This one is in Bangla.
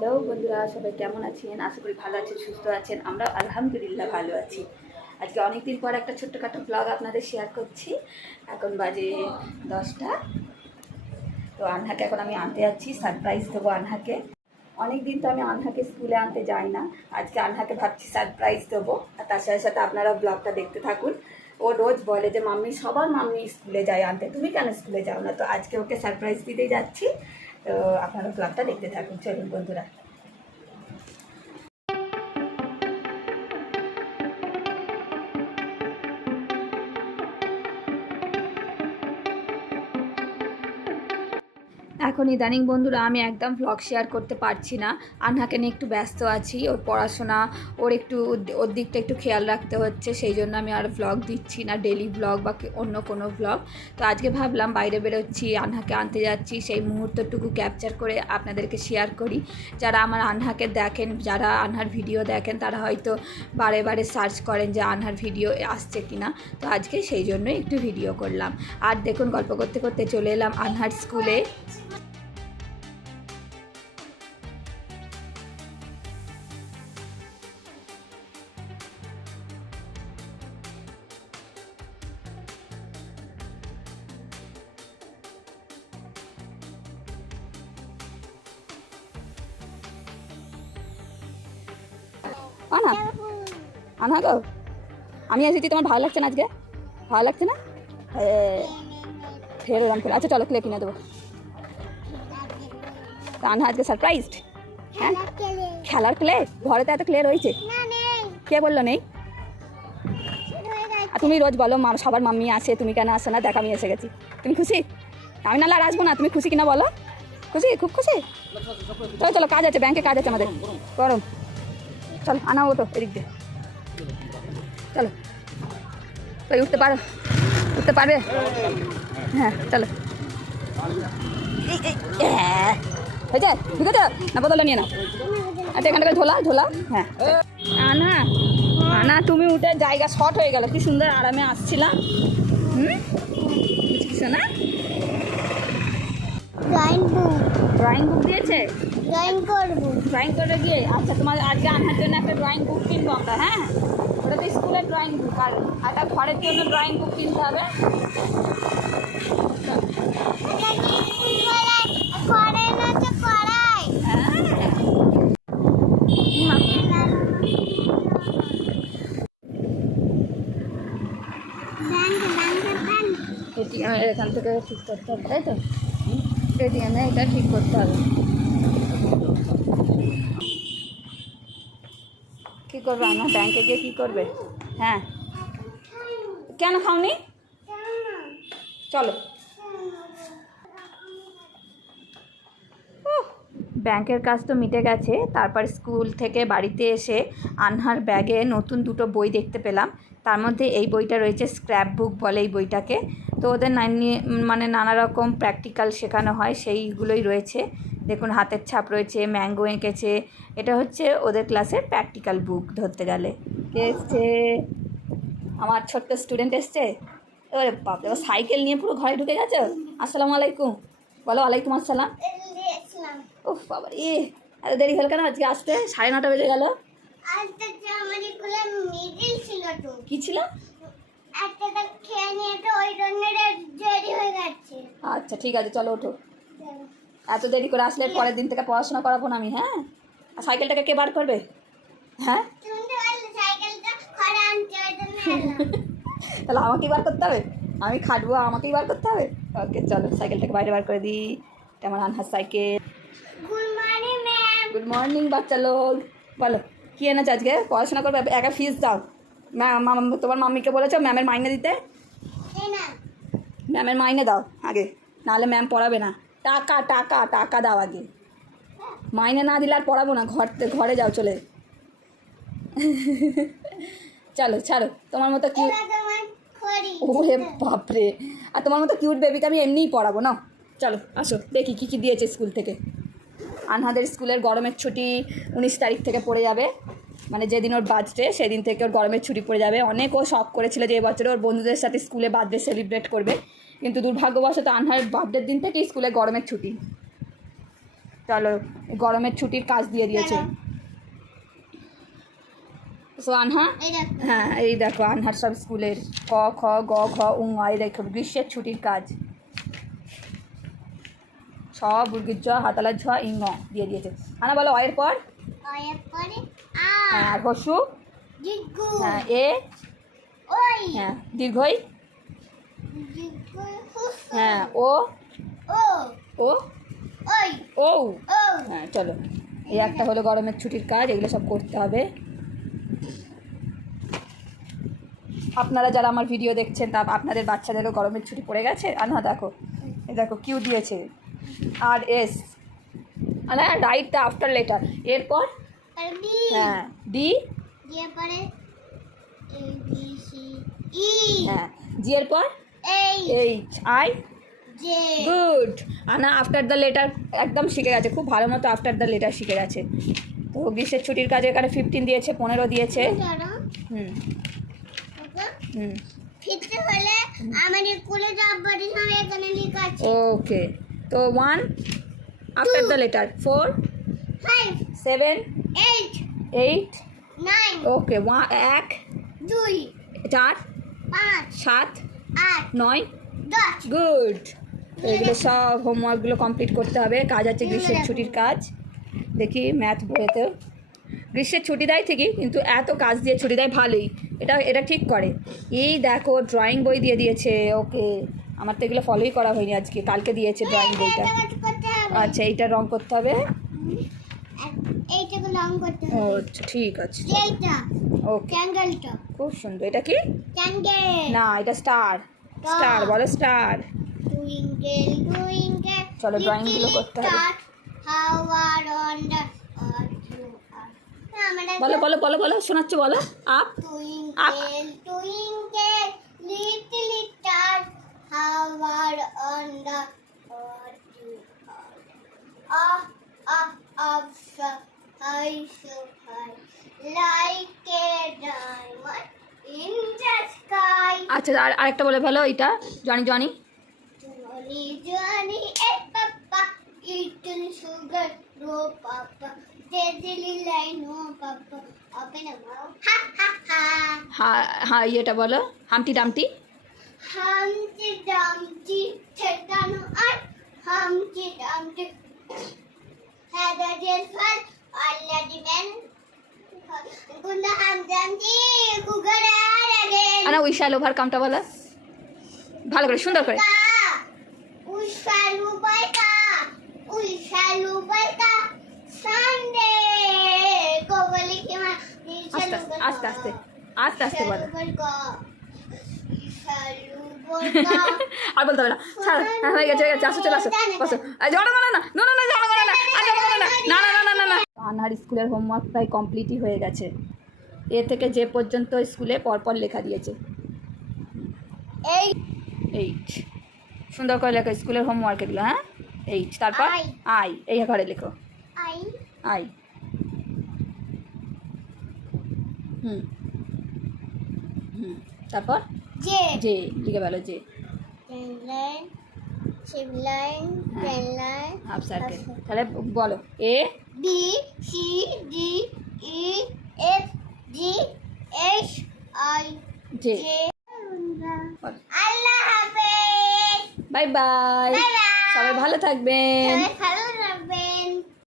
হ্যালো বন্ধুরা, সবাই কেমন আছেন? আশা করি ভালো আছেন, সুস্থ আছেন। আমরা আলহামদুলিল্লাহ ভালো আছি। আজকে অনেক দিন পর একটা ছোট্টখাটো ব্লগ আপনাদের শেয়ার করছি। এখন বাজে দশটা। তো আনহাকে এখন আমি আনতে যাচ্ছি সারপ্রাইজ দেবো আনহাকে। অনেক দিন তো আমি আনহাকে স্কুলে আনতে যাই না। আজকে আনহাকে ভাবছি সারপ্রাইজ দেবো। আর তার সাথে সাথে আপনারা ব্লগটা দেখতে থাকুন। ও রোজ বলে যে, মাম্মি, সবার মাম্মি স্কুলে যায় আনতে। তুমি কেন স্কুলে যাও না? তো আজকে ওকে সারপ্রাইজ দিতে যাচ্ছি। তো আপনারা ব্লগটা দেখতে থাকুন। চলুন বন্ধুরা। এখন ইদানিং বন্ধুরা আমি একদম ভ্লগ শেয়ার করতে পারছি না। আনহাকে নিয়ে একটু ব্যস্ত আছি, ওর পড়াশোনা, ওর একটু, ওর দিকটা একটু খেয়াল রাখতে হচ্ছে, সেই জন্য আমি আর ভ্লগ দিচ্ছি না ডেলি ভ্লগ বা অন্য কোনো ভ্লগ তো আজকে ভাবলাম বাইরে বেরোচ্ছি, আনহাকে আনতে যাচ্ছি, সেই মুহূর্তটুকু ক্যাপচার করে আপনাদেরকে শেয়ার করি। যারা আমার আনহাকে দেখেন, যারা আনহার ভিডিও দেখেন, তারা হয়তো বারে বারে সার্চ করেন যে আনহার ভিডিও আসছে কি না তো আজকে সেই জন্য একটু ভিডিও করলাম। আর দেখুন, গল্প করতে করতে চলে এলাম আনহার স্কুলে আনা আনা গো আমি এসেছি তোমার ভালো লাগছে না আজকে? ভালো লাগছে না? ফের ওরম করে। আচ্ছা চলো ক্লে কিনে দেবো। তা আনহা আজকে সারপ্রাইজড হ্যাঁ? খেলার ক্লে ঘরে তো এত ক্লে রয়েছে। কে বলল নেই? আর তুমি রোজ বলো মা সবার মাম্মি আসে তুমি কেন আসো না? দেখ আমি এসে গেছি। তুমি খুশি? আমি নাহলে আর আসব না। তুমি খুশি কিনা বলো? খুশি? খুব খুশি? চলো চলো কাজ আছে ব্যাংকে কাজ আছে আমাদের। গরম। চলো আনা ওটো এদিক দিয়ে। চলো। ওই উঠতে পারো উঠতে পারবে? হ্যাঁ চলো। হ্যাঁ। হয়েছে? ঠিক আছে? না বদলে নিয়ে না আচ্ছা এখানটা ঝোলা ঝোলা হ্যাঁ আনা আনা তুমি উঠে জায়গা শর্ট হয়ে গেল। কি সুন্দর আরামে আসছিলাম। হুম? বুঝছিস না? ড্রয়িং বুক ড্রয়িং বুক দিয়েছে? ড্রয়িং করব। ড্রয়িং করে গিয়ে? আচ্ছা তোমার আজকে আনার জন্য একটা ড্রয়িং বুক কিনবো আমরা হ্যাঁ? ওটা তো স্কুলের ড্রয়িং বুক আর একটা ঘরের জন্য ড্রয়িং বুক কিনতে হবে। হ্যাঁ ব্যাংক ব্যাংকের ব্যাংক এটিএম এখান থেকে ঠিক করতে হবে তাই তো? এটিএমে এটা ঠিক করতে হবে। করবে? আমার ব্যাংকে গিয়ে কী করবে? হ্যাঁ। কেন খাওনি? চলো। ব্যাংকের কাজ তো মিটে গেছে। তারপর স্কুল থেকে বাড়িতে এসে আনহার ব্যাগে নতুন দুটো বই দেখতে পেলাম। তার মধ্যে এই বইটা রয়েছে স্ক্র্যাপ বুক বলে এই বইটাকে। তো ওদের মানে নানা রকম প্র্যাকটিক্যাল শেখানো হয়, সেইগুলোই রয়েছে। দেখুন হাতের ছাপ রয়েছে ম্যাঙ্গো এঁকেছে। এটা হচ্ছে ওদের ক্লাসের প্র্যাকটিক্যাল বুক ধরতে গেলে। কে এসছে? আমার ছোট্ট স্টুডেন্ট এসছে? এবারে বাপরে এবার সাইকেল নিয়ে পুরো ঘরে ঢুকে গেছে? আসসালামু আলাইকুম। বলো আলাইকুম আসসালাম। উফ বাবা রে এত দেরি হল কেন আজকে আসতে? সাড়ে নটা বেজে গেল। কি ছিল? হয়ে আচ্ছা ঠিক আছে চলো ওঠো। এত দেরি করে আসলে পরের দিন থেকে পড়াশোনা করাবো না আমি হ্যাঁ? আর সাইকেলটাকে কে বার করবে? হ্যাঁ। তাহলে আমাকেই বার করতে হবে? আমি খাটবো আমাকেই বার করতে হবে? ওকে চলো সাইকেলটাকে বাইরে বার করে দিই। এটা আমার আনহার cycle. Good morning ma'am good morning বাচ্চা লোক। বলো কী এনেছো আজকে? পড়াশোনা করবে? একা ফিস দাও। ম্যাম তোমার মাম্মিকে বলেছ ম্যামের মাইনে দিতে? ম্যামের মাইনে দাও আগে। নাহলে ম্যাম পড়াবে না। টাকা টাকা টাকা দাও আগে। মাইনে না দিলে আর পড়াবো না ঘর ঘরে যাও চলে। চলো ছাড়ো। তোমার মতো কিউট ওরে বাপরে। আর তোমার মতো কিউট বেবিকে আমি এমনিই পড়াবো না চলো আসো দেখি কী কী দিয়েছে স্কুল থেকে। আনহাদের স্কুলের গরমের ছুটি উনিশ তারিখ থেকে পড়ে যাবে। মানে যেদিন ওর বার্থডে সেদিন থেকে ওর গরমের ছুটি পড়ে যাবে। অনেক ও শখ করেছিল যে এবছরে ওর বন্ধুদের সাথে স্কুলে বার্থডে সেলিব্রেট করবে। কিন্তু দুর্ভাগ্যবশত আনহার বার্থডের দিন থেকেই স্কুলে গরমের ছুটি। চলো গরমের ছুটির কাজ দিয়ে দিয়েছে। সো আনহা? হ্যাঁ এই দেখো আনহার সব স্কুলের ক খ গ ঘ উং এই দেখো গ্রীষ্মের ছুটির কাজ। ছ বুর্গির জ হাতালার ঝ ইং দিয়ে দিয়েছে। আনা বলো অয়ের পর হ্যাঁ হসু? হ্যাঁ এ? হ্যাঁ দীর্ঘই? হ্যাঁ ও? ও? ও? হ্যাঁ চলো। এই একটা হলো গরমের ছুটির কাজ এগুলো সব করতে হবে। আপনারা যারা আমার ভিডিও দেখছেন তা আপনাদের বাচ্চাদেরও গরমের ছুটি পড়ে গেছে? আর না দেখো এই দেখো কিউ দিয়েছে। R S. হ্যাঁ রাইট দ্য আফটার লেটার। এরপর? হ্যাঁ ডি? এ হ্যাঁ জি এর পর এইচ আই গুড আনা আফটার দ্য লেটার একদম শিখে গেছে খুব ভালো মতো আফটার দ্য লেটার শিখে গেছে। তো গ্রীষ্মের ছুটির কাজে এখানে ফিফটিন দিয়েছে পনেরো দিয়েছে। হুম। হুম। ওকে তো one after the letter four seven eight okay one এক দুই চার পাঁচ সাত নয়? গুড তো এগুলো সব হোমওয়ার্কগুলো কমপ্লিট করতে হবে। কাজ আছে গ্রীষ্মের ছুটির কাজ। দেখি ম্যাথ বইতে। গ্রীষ্মের ছুটি দেয় ঠিকই কিন্তু এত কাজ দিয়ে ছুটি দেয় ভালোই। এটা এটা ঠিক করে। এই দেখো ড্রয়িং বই দিয়ে দিয়েছে। ওকে আমার তো এগুলো ফলোই করা হয়নি আজকে। কালকে দিয়েছে ড্রয়িং বইটা। আচ্ছা এইটা রং করতে হবে। ও আচ্ছা, ঠিক আছে। ওকে খুব সুন্দর। এটা কি? না এটা স্টার স্টার বলো স্টার চলো, drawing গুলো করতে হবে। আমরা বলো বলো বলো বলো শোনাচ্ছ বলো। আপ টুইঙ্কেল টুইঙ্কেল লিটল আচ্ছা আর আরেকটা বলে ভালো এটা জনি জনি। হ্যাঁ হ্যাঁ এটা বলো। হামটি ডামটি। হামটি ডামটি হামটি ডামটি। হ্যাঁ দাদি আল্লাহ দিবেন আনা উই শ্যাল ওভার কামটা বলো। ভালো করে সুন্দর করে। আস্তে আস্তে আস্তে আস্তে বলো। আর বলতে হবে না। ছাড়ো হ্যাঁ হয়ে গেছে হয়ে গেছে আসো চলে আসো বসো। জড়ো না। না না না জড়ো করো না আর জড়ো করো না না না না না না না আনার স্কুলের হোমওয়ার্ক প্রায় কমপ্লিটই হয়ে গেছে। এ থেকে যে পর্যন্ত স্কুলে পরপর লেখা দিয়েছে। এই এইট সুন্দর করে লেখো স্কুলের হোমওয়ার্ক এগুলো হ্যাঁ? এইট তারপর? আই। এই ঘরে লেখো। আই আই হুম। হুম। তারপর? জে যে লিখে ভালো যে হাফ সার্কেল তাহলে বলো A B C D E F G H I J আল্লাহ হাফেজ। Bye bye. সবাই ভালো থাকবেন।